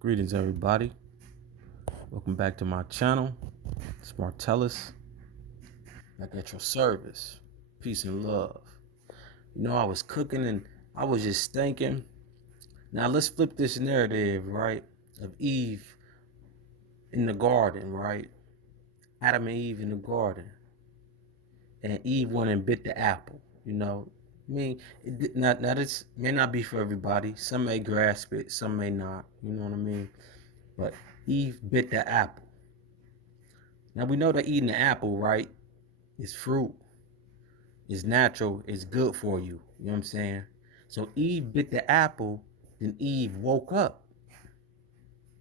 Greetings, everybody. Welcome back to my channel, Smartelis. Back at your service. Peace and love. I was cooking and I was just thinking. Now let's flip this narrative, right? Of Eve in the garden, right? Adam and Eve in the garden, and Eve went and bit the apple. Now this may not be for everybody. Some may grasp it, some may not. You know what I mean? But Eve bit the apple. Now we know that eating the apple, right, is fruit. It's natural. It's good for you. You know what I'm saying? So Eve bit the apple. Then Eve woke up.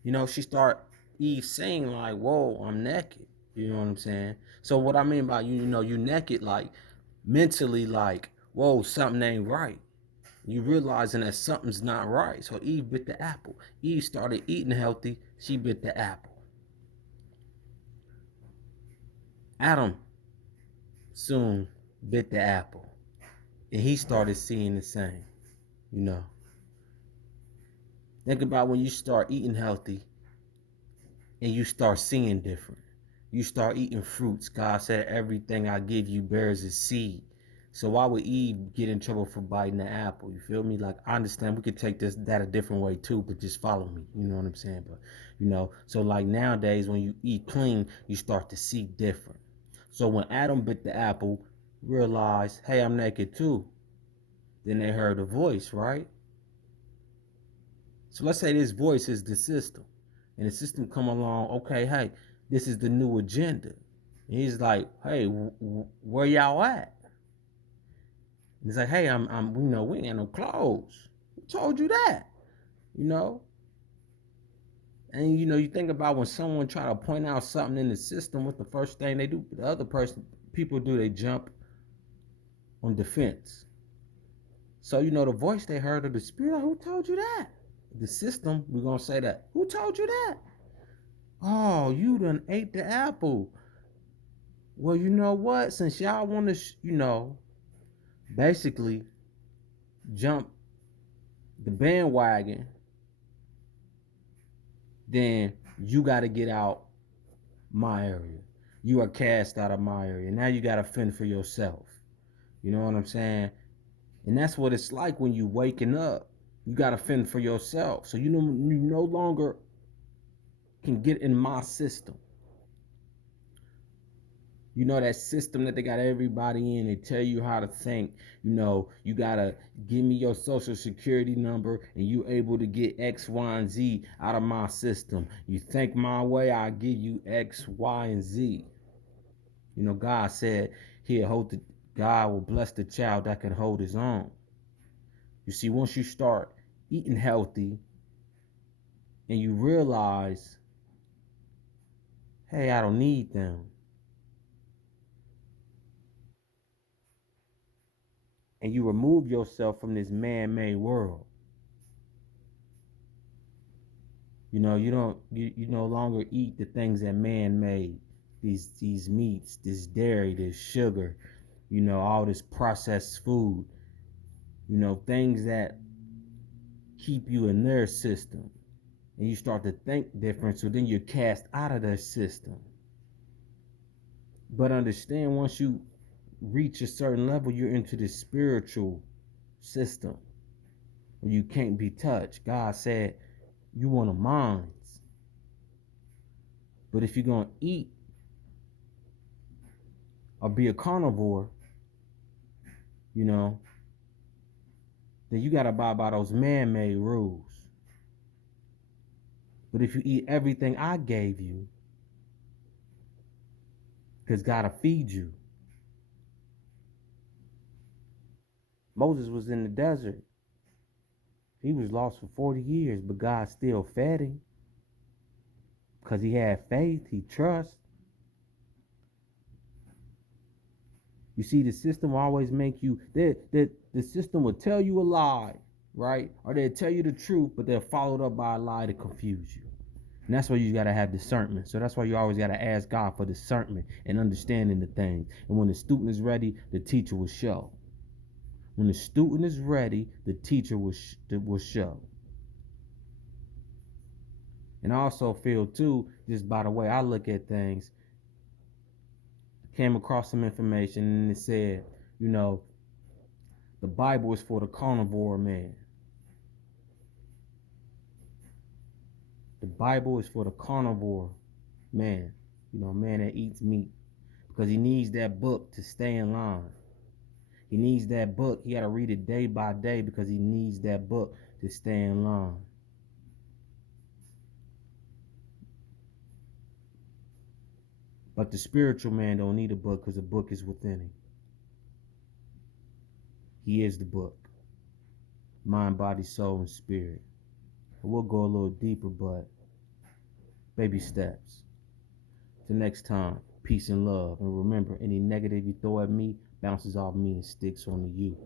She started Eve saying like, "Whoa, I'm naked." You know what I'm saying? So what I mean by you naked, like mentally, like, "Whoa, something ain't right." You realizing that something's not right. So Eve bit the apple. Eve started eating healthy. She bit the apple. Adam soon bit the apple, and he started seeing the same. You know. Think about when you start eating healthy and you start seeing different. You start eating fruits. God said everything I give you bears a seed. So why would Eve get in trouble for biting the apple? You feel me? Like, I understand we could take that a different way too, but just follow me. You know what I'm saying? But so like nowadays when you eat clean, you start to see different. So when Adam bit the apple, realized, hey, I'm naked too. Then they heard a voice, right? So let's say this voice is the system, and the system come along. Okay, hey, this is the new agenda. And he's like, hey, where y'all at? And he's like, hey, I'm, we ain't got no clothes. Who told you that? You know. And you think about when someone try to point out something in the system, what the first thing they do? The other people do, they jump on defense. So the voice they heard of the spirit. Who told you that? The system, we're gonna say that. Who told you that? Oh, you done ate the apple. Well, you know what? Since y'all want to, basically jump the bandwagon, then you got to get out my area. You are cast out of my area. Now you got to fend for yourself. You know what I'm saying? And that's what it's like when you waking up. You got to fend for yourself. So you no longer can get in my system. That system that they got everybody in. They tell you how to think. You gotta give me your social security number and you able to get X, Y, and Z out of my system. You think my way, I give you X, Y, and Z. God said God will bless the child that can hold his own. You see, once you start eating healthy and you realize, hey, I don't need them. And you remove yourself from this man-made world. You no longer eat the things that man made. These meats, this dairy, this sugar, all this processed food, things that keep you in their system. And you start to think different, so then you're cast out of their system. But understand, once you reach a certain level, you're into the spiritual system where you can't be touched. God said you want a mind. But if you're going to eat or be a carnivore, then you got to abide by those man-made rules. But if you eat everything I gave you, because God will feed you. Moses was in the desert. He was lost for 40 years, but God still fed him because he had faith, he trust. You see, the system will always make you, the system will tell you a lie, right? Or they'll tell you the truth, but they're followed up by a lie to confuse you. And that's why you got to have discernment. So that's why you always got to ask God for discernment and understanding the things. And when the student is ready, the teacher will show. When the student is ready, the teacher will show. And I also feel too, just by the way I look at things, came across some information and it said, you know, the Bible is for the carnivore man. The Bible is for the carnivore man, you know, man that eats meat, because he needs that book to stay in line. He needs that book. He got to read it day by day because he needs that book to stay in line. But the spiritual man don't need a book because the book is within him. He is the book. Mind, body, soul, and spirit. We'll go a little deeper, but baby steps. Till next time, peace and love. And remember, any negative you throw at me bounces off me and sticks onto you.